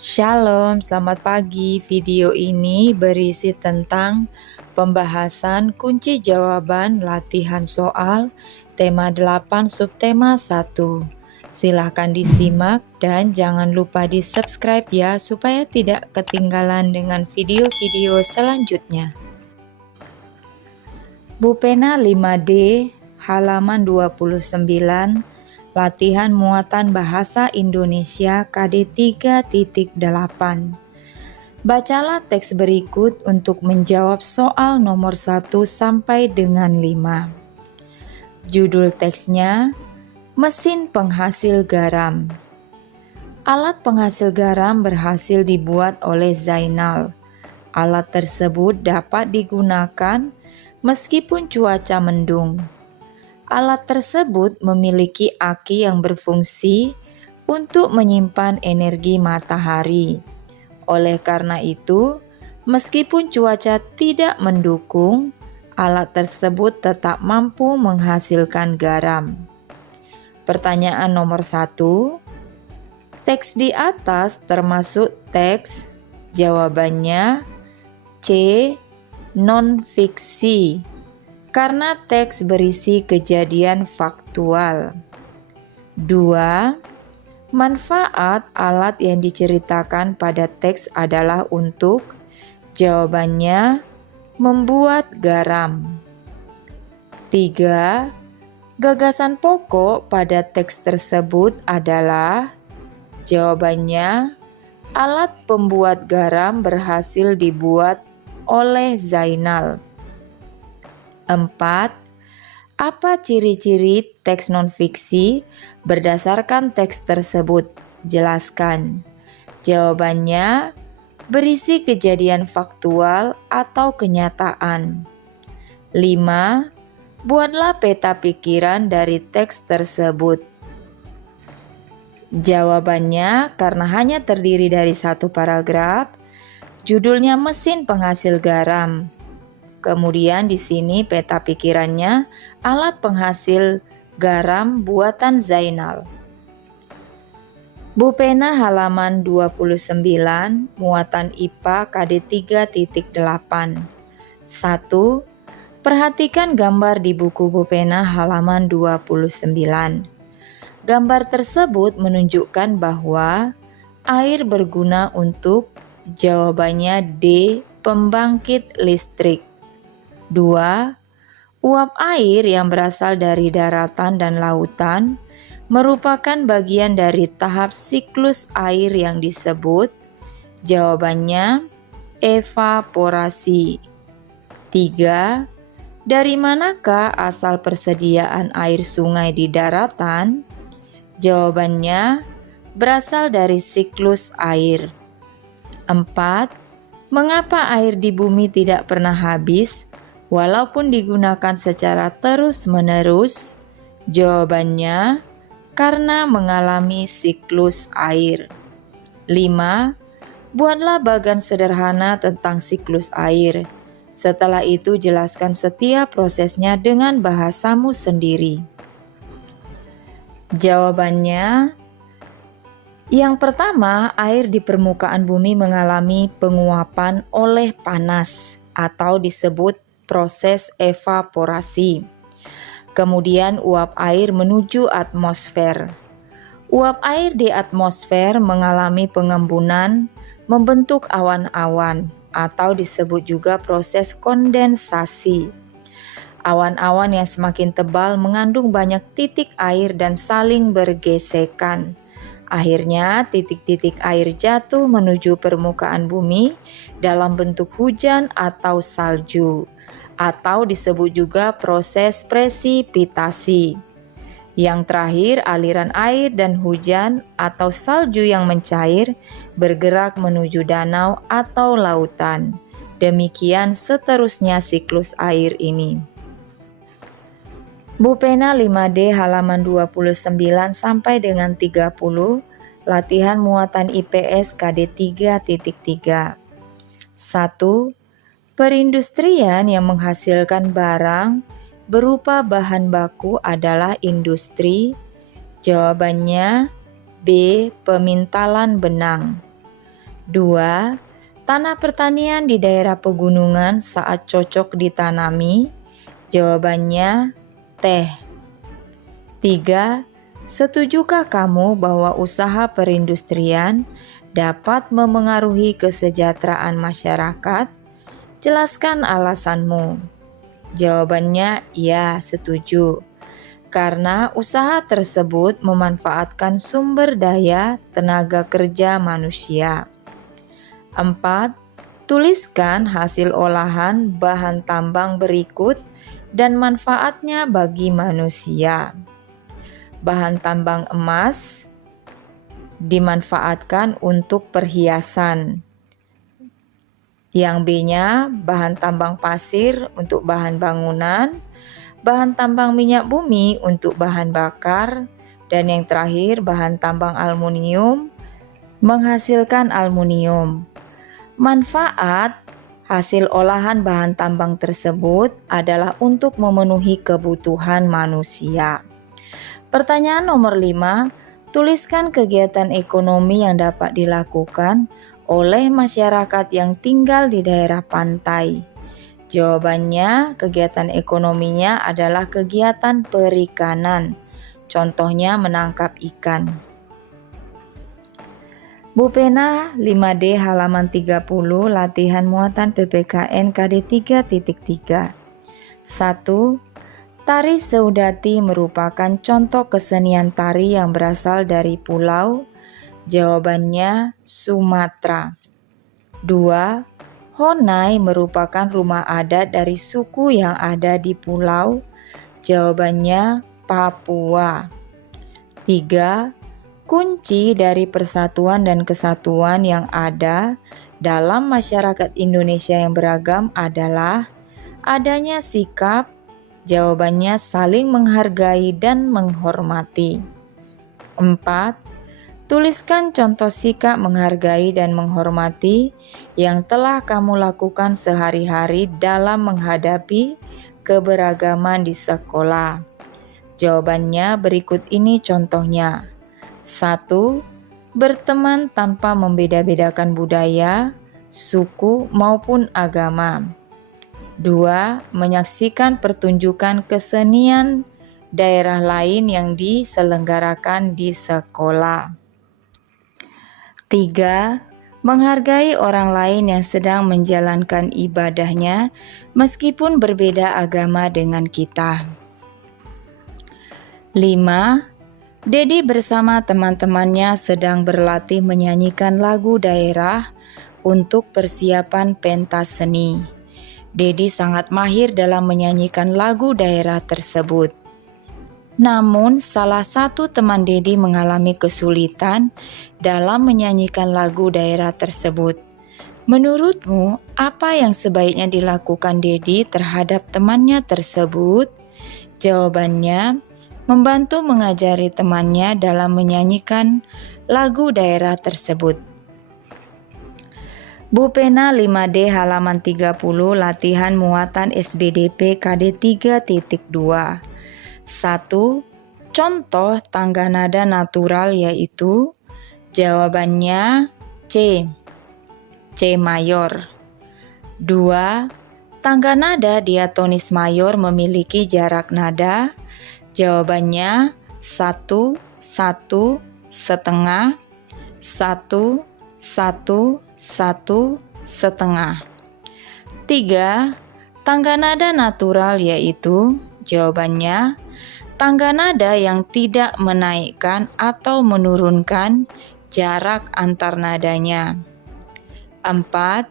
Shalom, selamat pagi. Video ini berisi tentang pembahasan kunci jawaban latihan soal tema 8 subtema 1. Silahkan disimak dan jangan lupa di subscribe ya supaya tidak ketinggalan dengan video-video selanjutnya. Bupena 5D halaman 29, latihan muatan bahasa Indonesia KD 3.8. Bacalah teks berikut untuk menjawab soal nomor 1 sampai dengan 5. Judul teksnya, Mesin Penghasil Garam. Alat penghasil garam berhasil dibuat oleh Zainal. Alat tersebut dapat digunakan meskipun cuaca mendung. Alat tersebut memiliki aki yang berfungsi untuk menyimpan energi matahari. Oleh karena itu, meskipun cuaca tidak mendukung, alat tersebut tetap mampu menghasilkan garam. Pertanyaan nomor 1. Teks di atas termasuk teks? Jawabannya C. Non-fiksi, karena teks berisi kejadian faktual. 2. Manfaat alat yang diceritakan pada teks adalah untuk? Jawabannya membuat garam. 3. Gagasan pokok pada teks tersebut adalah? Jawabannya alat pembuat garam berhasil dibuat oleh Zainal. 4. Apa ciri-ciri teks non-fiksi berdasarkan teks tersebut? Jelaskan. Jawabannya berisi kejadian faktual atau kenyataan. 5. Buatlah peta pikiran dari teks tersebut. Jawabannya, karena hanya terdiri dari satu paragraf, judulnya Mesin Penghasil Garam. Kemudian di sini peta pikirannya alat penghasil garam buatan Zainal. Bupena halaman 29, muatan IPA KD 3.8. 1. Perhatikan gambar di buku Bupena halaman 29. Gambar tersebut menunjukkan bahwa air berguna untuk? Jawabannya D. Pembangkit listrik. 2. Uap air yang berasal dari daratan dan lautan merupakan bagian dari tahap siklus air yang disebut? Jawabannya evaporasi. 3. Dari manakah asal persediaan air sungai di daratan? Jawabannya berasal dari siklus air. 4. Mengapa air di bumi tidak pernah habis walaupun digunakan secara terus-menerus? Jawabannya, karena mengalami siklus air. 5. Buatlah bagan sederhana tentang siklus air. Setelah itu jelaskan setiap prosesnya dengan bahasamu sendiri. Jawabannya, yang pertama, air di permukaan bumi mengalami penguapan oleh panas atau disebut proses evaporasi. Kemudian uap air menuju atmosfer. Uap air di atmosfer mengalami pengembunan, membentuk awan-awan atau disebut juga proses kondensasi. Awan-awan yang semakin tebal mengandung banyak titik air dan saling bergesekan. Akhirnya, titik-titik air jatuh menuju permukaan bumi dalam bentuk hujan atau salju, atau disebut juga proses presipitasi. Yang terakhir, aliran air dan hujan atau salju yang mencair bergerak menuju danau atau lautan. Demikian seterusnya siklus air ini. Bupena 5D halaman 29 sampai dengan 30, latihan muatan IPS KD 3.3. 1. Perindustrian yang menghasilkan barang berupa bahan baku adalah industri? Jawabannya B. Pemintalan benang. 2. Tanah pertanian di daerah pegunungan saat cocok ditanami? Jawabannya teh. 3. Setujukah kamu bahwa usaha perindustrian dapat memengaruhi kesejahteraan masyarakat? Jelaskan alasanmu. Jawabannya ya, setuju. Karena usaha tersebut memanfaatkan sumber daya tenaga kerja manusia. 4. Tuliskan hasil olahan bahan tambang berikut dan manfaatnya bagi manusia. Bahan tambang emas dimanfaatkan untuk perhiasan. Yang B-nya bahan tambang pasir untuk bahan bangunan, bahan tambang minyak bumi untuk bahan bakar, dan yang terakhir bahan tambang aluminium menghasilkan aluminium. Manfaat hasil olahan bahan tambang tersebut adalah untuk memenuhi kebutuhan manusia. Pertanyaan nomor 5, tuliskan kegiatan ekonomi yang dapat dilakukan oleh masyarakat yang tinggal di daerah pantai. Jawabannya, kegiatan ekonominya adalah kegiatan perikanan. Contohnya menangkap ikan. Bu Pena 5D halaman 30 latihan muatan PPKN KD 3.3. 1. Tari Seudati merupakan contoh kesenian tari yang berasal dari pulau. Jawabannya Sumatera. 2. Honai merupakan rumah adat dari suku yang ada di pulau. Jawabannya Papua. 3. Kunci dari persatuan dan kesatuan yang ada dalam masyarakat Indonesia yang beragam adalah adanya sikap. Jawabannya saling menghargai dan menghormati. 4. Tuliskan contoh sikap menghargai dan menghormati yang telah kamu lakukan sehari-hari dalam menghadapi keberagaman di sekolah. Jawabannya berikut ini contohnya. 1. Berteman tanpa membeda-bedakan budaya, suku maupun agama. 2. Menyaksikan pertunjukan kesenian daerah lain yang diselenggarakan di sekolah. 3. Menghargai orang lain yang sedang menjalankan ibadahnya meskipun berbeda agama dengan kita. 5. Dedi bersama teman-temannya sedang berlatih menyanyikan lagu daerah untuk persiapan pentas seni. Dedi sangat mahir dalam menyanyikan lagu daerah tersebut. Namun, salah satu teman Dedi mengalami kesulitan dalam menyanyikan lagu daerah tersebut. Menurutmu, apa yang sebaiknya dilakukan Dedi terhadap temannya tersebut? Jawabannya, membantu mengajari temannya dalam menyanyikan lagu daerah tersebut. Bu Pena 5D halaman 30 latihan muatan SBDP KD 3.2. 1. Contoh tangga nada natural yaitu jawabannya C. C mayor. 2. Tangga nada diatonis mayor memiliki jarak nada. Jawabannya 1, 1, setengah, 1, 1, 1, setengah. 3. Tangga nada natural yaitu jawabannya tangga nada yang tidak menaikkan atau menurunkan jarak antar nadanya. 4.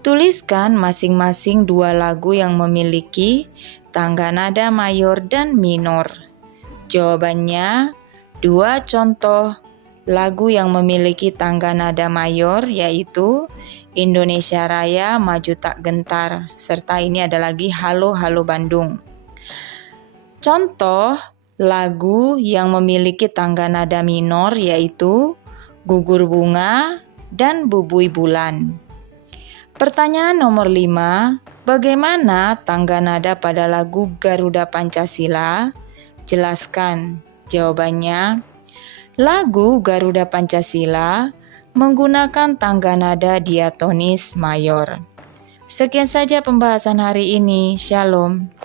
Tuliskan masing-masing 2 lagu yang memiliki tangga nada mayor dan minor. Jawabannya 2 contoh lagu yang memiliki tangga nada mayor yaitu Indonesia Raya Maju Tak Gentar, serta ini ada lagi Halo Halo Bandung. Contoh lagu yang memiliki tangga nada minor yaitu Gugur Bunga dan Bubui Bulan. Pertanyaan nomor 5, bagaimana tangga nada pada lagu Garuda Pancasila? Jelaskan. Jawabannya, lagu Garuda Pancasila menggunakan tangga nada diatonis mayor. Sekian saja pembahasan hari ini. Shalom.